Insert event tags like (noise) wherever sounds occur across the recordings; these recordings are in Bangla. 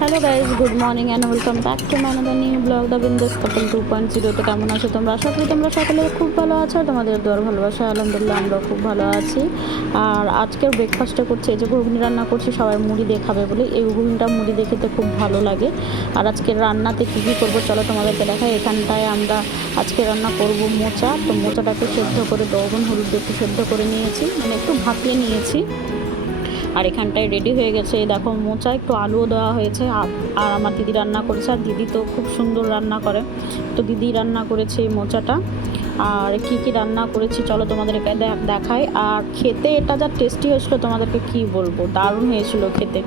Hello guys good morning and welcome back to my another new blog the Bindaas couple two point জিরোতে কেমন আছো তোমরা? আশা করি তোমরা সকলে খুব ভালো আছো, তোমাদের দোয়ার ভালোবাসা, আলহামদুলিল্লাহ আমরাও খুব ভালো আছি। আর আজকের ব্রেকফাস্টে করছি, এই যে ঘুগনি রান্না করছি, সবাই মুড়ি দেখাবে বলে। এই ঘুগনিটা মুড়ি দেখতে খুব ভালো লাগে। আর আজকের রান্নাতে কী কী করব চলো তোমাদেরকে দেখাই। এখানটায় আমরা আজকে রান্না করব মোচা। তো মোচাটাকে সেদ্ধ করে, লবণ, হলুদ একটু সেদ্ধ করে নিয়েছি। মানে একটু ভাপিয়ে নিয়েছি। আর এখানটায় রেডি হয়ে গেছে। দেখো, মোচা, একটু আলুও দেওয়া হয়েছে। আর আমার দিদি রান্না করেছে। আর দিদি তো খুব সুন্দর রান্না করে। তো দিদি রান্না করেছে এই মোচাটা। আর কি কি রান্না করেছি, চলো তোমাদেরকে দেখাই। আর খেতে এটা যা টেস্টি হয়েছিল, তোমাদেরকে কি বলব? দারুণ হয়েছিল খেতে।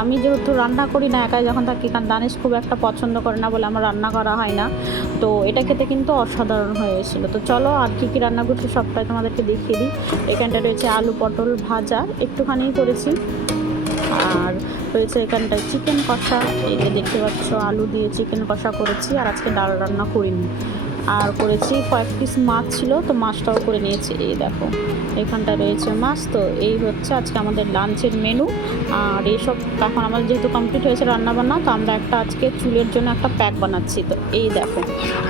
আমি যেহেতু রান্না করি না, একাই যখন থাকি, কারণ দানিশ খুব একটা পছন্দ করে না বলে আমার রান্না করা হয় না। তো এটা খেতে কিন্তু অসাধারণ হয়েছিল। তো চলো আর কি কি রান্না করছি সবটাই তোমাদেরকে দেখিয়ে দিই। এখানটা রয়েছে আলু পটল ভাজা, একটুখানি করেছি। আর রয়েছে এখানটায় চিকেন কষা। এই যে দেখতে পাচ্ছ, আলু দিয়ে চিকেন কষা করেছি, আর আজকে ডাল রান্না করিনি। আর করেছি কয়েক পিস মাছ ছিল, তো মাছটাও করে নিয়েছি। এই দেখো, এখানটা রয়েছে মাছ, তো এই হচ্ছে আজকে আমাদের লাঞ্চের মেনু আর এইসব এখন আমাদের যেহেতু কমপ্লিট হয়েছে রান্না বান্না তো আমরা একটা আজকে চুলের জন্য একটা প্যাক বানাচ্ছি। তো এই দেখো,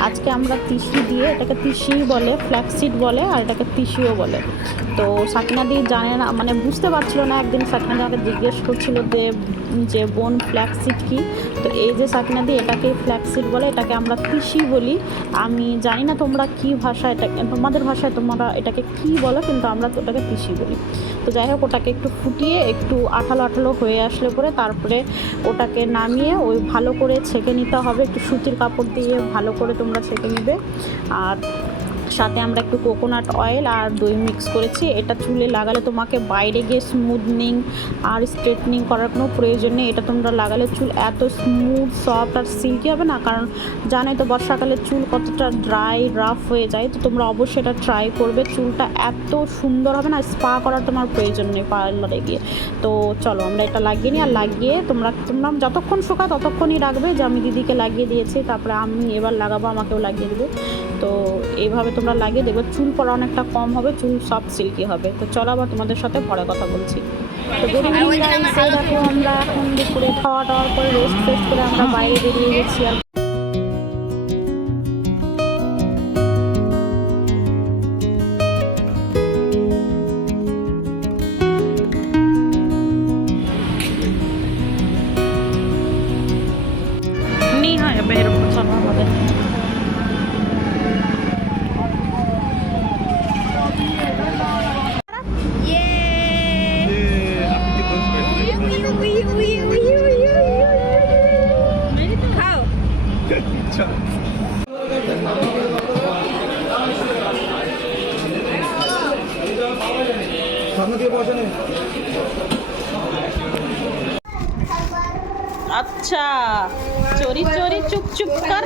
আজকে আমরা তিসি দিয়ে এটাকে তিসি বলে ফ্ল্যাক্সিড বলে, আর এটাকে তিসিও বলে। তো সাকিনা দি জানে না মানে বুঝতে পারছিল না, একদিন সাকিনা আমাকে জিজ্ঞেস করছিল যে যে বোন ফ্ল্যাক্সিড কি? তো এই যে সাকিনা দি, এটাকে ফ্ল্যাক্সিড বলে, এটাকে আমরা তিসি বলি। আমি জানি না তোমরা কি ভাষা এটা, তোমাদের ভাষায় তোমরা এটাকে কি বলো, কিন্তু আমরা ওটাকে তিসি বলি। তো যাই হোক, ওটাকে একটু ফুটিয়ে, একটু আঠালো আঠালো হয়ে আসলে পরে তারপরে ওটাকে নামিয়ে ওই ভালো করে ছেঁকে নিতে হবে। একটু সুতির কাপড় দিয়ে ভালো করে তোমরা ছেঁকে নিবে। আর সাথে আমরা একটু কোকোনাট অয়েল আর দই মিক্স করেছি। এটা চুলে লাগালে তোমাকে বাইরে গিয়ে স্মুথনিং আর স্ট্রেটনিং করার কোনো প্রয়োজন নেই। এটা তোমরা লাগালে চুল এত স্মুথ সফট আর সিল্কি হবে না? কারণ জানোই তো বর্ষাকালে চুল কতটা ড্রাই রাফ হয়ে যায়। তো তোমরা অবশ্যই এটা ট্রাই করবে। চুলটা এত সুন্দর হবে না? স্পা করার তোমার প্রয়োজন নেই পার্লারে গিয়ে। তো চলো আমরা এটা লাগিয়ে নিই। আর লাগিয়ে তোমরা তোমরা যতক্ষণ শোকায় ততক্ষণই রাখবে। যে আমি দিদিকে লাগিয়ে দিয়েছি, তারপরে আমি এবার লাগাবো, আমাকেও লাগিয়ে দেবে। তো এইভাবে তোমরা লাগিয়ে দেখবে চুল পড়া অনেকটা কম হবে, চুল সব সিল্কি হবে। তো চলো আবার তোমাদের সাথে পরে কথা বলছি। তো দেখো আমরা এখন দুপুরে খাওয়া দাওয়ার পরে রেস্ট ফেস্ট করে আমরা বাইরে বেরিয়ে গেছি আর বের সামনে দিয়ে পৌঁছে নেই अच्छा चोरी चोरी चुप चुप कर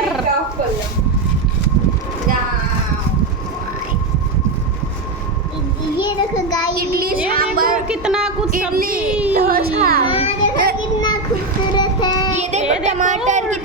ये देखो गाइस इडली ये देखो सांबर कितना कुछ इडली सब्जी डोसा देखो कितना खूबसूरत है ये ये देखो देखो। टमाटर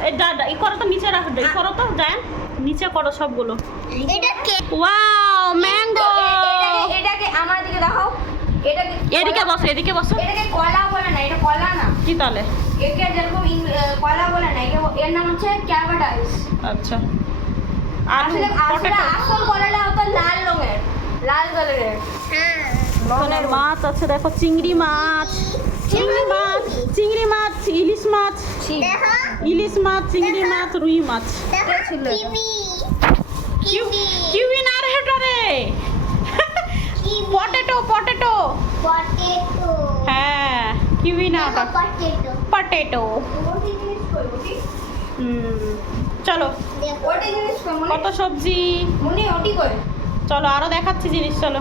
এই দাদা এই করো তো নিচে রাখো এই করো তো জান নিচে করো সবগুলো। এটা কে? Wow mango! এটাকে আমার দিকে দেখাও। এটাকে এদিকে বসো এদিকে বসো। এটাকে কলা বলে না এটা কলা না। কি তাহলে? একে যেরকম ইং- কলা বলে না একে এর নাম হচ্ছে ক্যাভাটাইস আচ্ছা। আসলে আসলে আসল কলাটা হতো লাল রঙের লাল কালারের। হ্যাঁ মাছ আছে দেখো চিংড়ি মাছ। চিংড়ি মাছ চিংড়ি মাছ ইলিশ মাছ। ইলিশ মাছ চিংড়ি মাছ রুই মাছ। এটা? কিউই না রে হেটা রে। Potato potato. পটেটো। হ্যাঁ কিউই না ওটা পটেটো চলো। কত সবজি? মনে চলো আরও দেখাচ্ছি জিনিস চলো।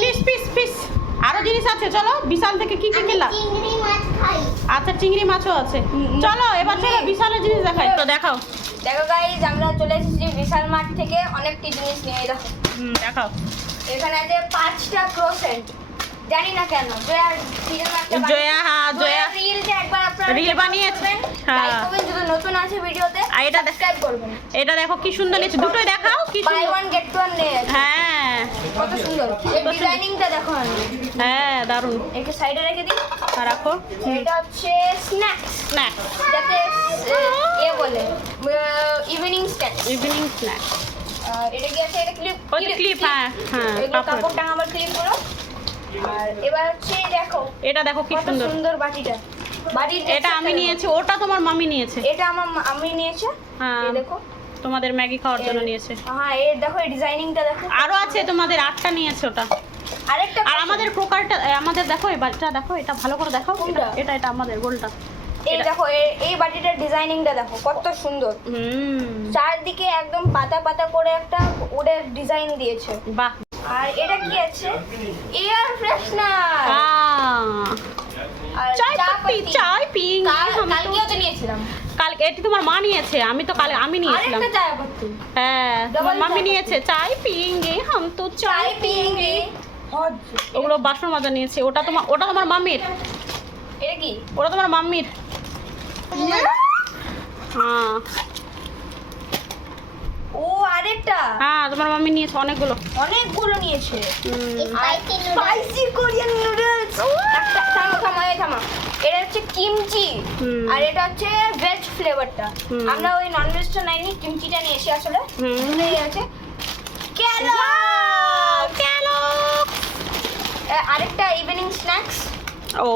Piece piece piece. আরও জিনিস আছে চলো। বিশাল থেকে কি কি কিনলাম চিংড়ি মাছ খাই আচ্ছা চিংড়ি মাছও আছে। চলো এবার চলো বিশালের জিনিস দেখাই। তো দেখাও। দেখো গাইজ আমরা চলে এসেছি বিশাল মাঠ থেকে অনেকটি জিনিস নিয়ে দেখো। হুম দেখাও। এখানে আছে পাঁচটা ক্রোসেন্ট জানি না কেন জয়া জয়া হ্যাঁ জয়া রিলটা একবার আপনারা Reel check বানিয়েছে। করবেন, হ্যাঁ। যদি নতুন আছে ভিডিওতে আর এটা সাবস্ক্রাইব করবেন। এটা দেখো কি সুন্দর দুটোই দেখাও কি বাই ওয়ান গেট ওয়ান নিয়ে আছে। হ্যাঁ। কত সুন্দর। এই ডিজাইনিংটা দেখো হ্যাঁ দারুণ। একে সাইডে রেখে দিই। আর রাখো। এটা হচ্ছে স্ন্যাক্স স্ন্যাক যাতে এ বলে ইভিনিং স্ন্যাক্স ইভিনিং স্ন্যাক আর এটা কি আছে? এটা ক্লিপ clip, হ্যাঁ, হ্যাঁ, এগুলো কাপড়। কাপড় টাঙাবার ক্লিপগুলো। আর এবার হচ্ছে দেখো এটা দেখো কি সুন্দর। সুন্দর বাটিটা। বাটির এটা আমি নিয়েছি ওটা তোমার মামি নিয়েছে। এটা আমার আমি নিয়েছে। হ্যাঁ। দেখো। তোমাদের ম্যাগি খাওয়ার জন্য নিয়েছে। হ্যাঁ এই দেখো এই ডিজাইনিংটা দেখো। আরও আছে তোমাদের আটটা নিয়েছে ওটা। আরেকটা আর আমাদের ক্রোকারটা আমাদের দেখো এই বাটিটা দেখো এটা ভালো করে দেখো এটা- এটা আমাদের গোলটা। এই দেখো এই- বাটিটার ডিজাইনিংটা দেখো কত সুন্দর। হুম। চারদিকে একদম পাতা পাতা করে একটা ওদের ডিজাইন দিয়েছে। বাহ। আর এটা কি আছে? Air freshener. আর চা পাতি। চাই পিং কালকেও তো নিয়েছিলাম। কাল এটি তোমার মা নিয়েছে আমি তো কাল আমি নিয়েছিলাম। হ্যাঁ তোমার মামি নিয়েছে চাই পিঙ্গে হাম তো চাই পিঙ্গে। ওগুলো বাসন মাজা নিয়েছে ওটা তোমার ওটা তোমার মাম্মির ওটা তোমার মাম্মির হ্যাঁ। ও আরেকটা। হ্যাঁ তোমার মাম্মি নিয়েছে অনেকগুলো। অনেকগুলো নিয়েছে। স্পাইসি কোরিয়ান নুডলস থামো থামো থামো। এটা হচ্ছে কিমচি। হুম। আর এটা হচ্ছে ভেজ ফ্লেভারটা হুম। আমরা ওই নন ভেজটা নাইনি কিমচিটা নিয়ে এসে আসলে। গেছে কেন কেন আরেকটা ইভিনিং স্ন্যাক্স ও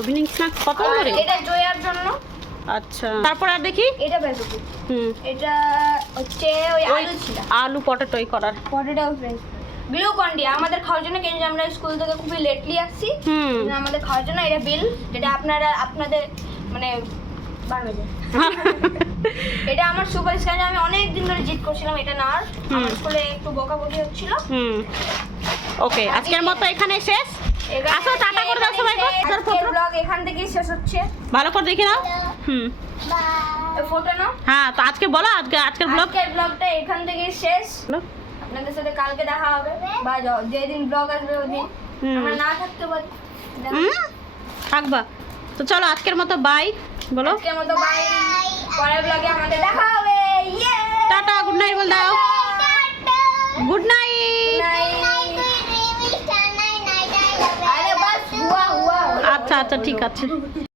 ইভিনিং স্ন্যাক্স কত করে? এটা জয়ার জন্য। আচ্ছা। তারপর আর দেখি? এটা বেসুকি হুম। এটা হচ্ছে ওই ওই আলু ছিল। আলু পটেটোই করার। পটেটো ফ্রেঞ্চ গ্লুকন ডি আমাদের খাওয়ার জন্য কিনেছি আমরা স্কুল থেকে খুবই লেটলি আসছি। হুম। আমাদের খাওয়ার জন্য এটা বিল যেটা আপনারা আপনাদের মানে (laughs) এটা আমার সুপার স্ক্যান আমি অনেক দিন ধরে জিত করছিলাম এটা না আর আমার স্কুলে একটু বকাবকি হচ্ছিল। হুম। ওকে আজকের মতো এখানে শেষ। আসো টাটা করে দাও সবাইকে। আজকের ব্লগ এখান থেকেই শেষ হচ্ছে। ভালো করে দেখে নাও। হুম। ফটো নাও। হ্যাঁ তো আজকে বলো আজকে আজকের ব্লগ আজকের ব্লগটা এখান থেকেই শেষ। আপনাদের সাথে কালকে দেখা হবে। বা যেদিন ব্লগ আসবে ওই দিন। আমরা না থাকতে পারি। থাকবা। তো চলো আজকের মতো বাই বলো। আজকের মতো বাই পরের ব্লগে আমাদের দেখা হবে। ইয়ে টাটা গুড নাইট বল দাও। গুড নাইট আচ্ছা আচ্ছা ঠিক আছে।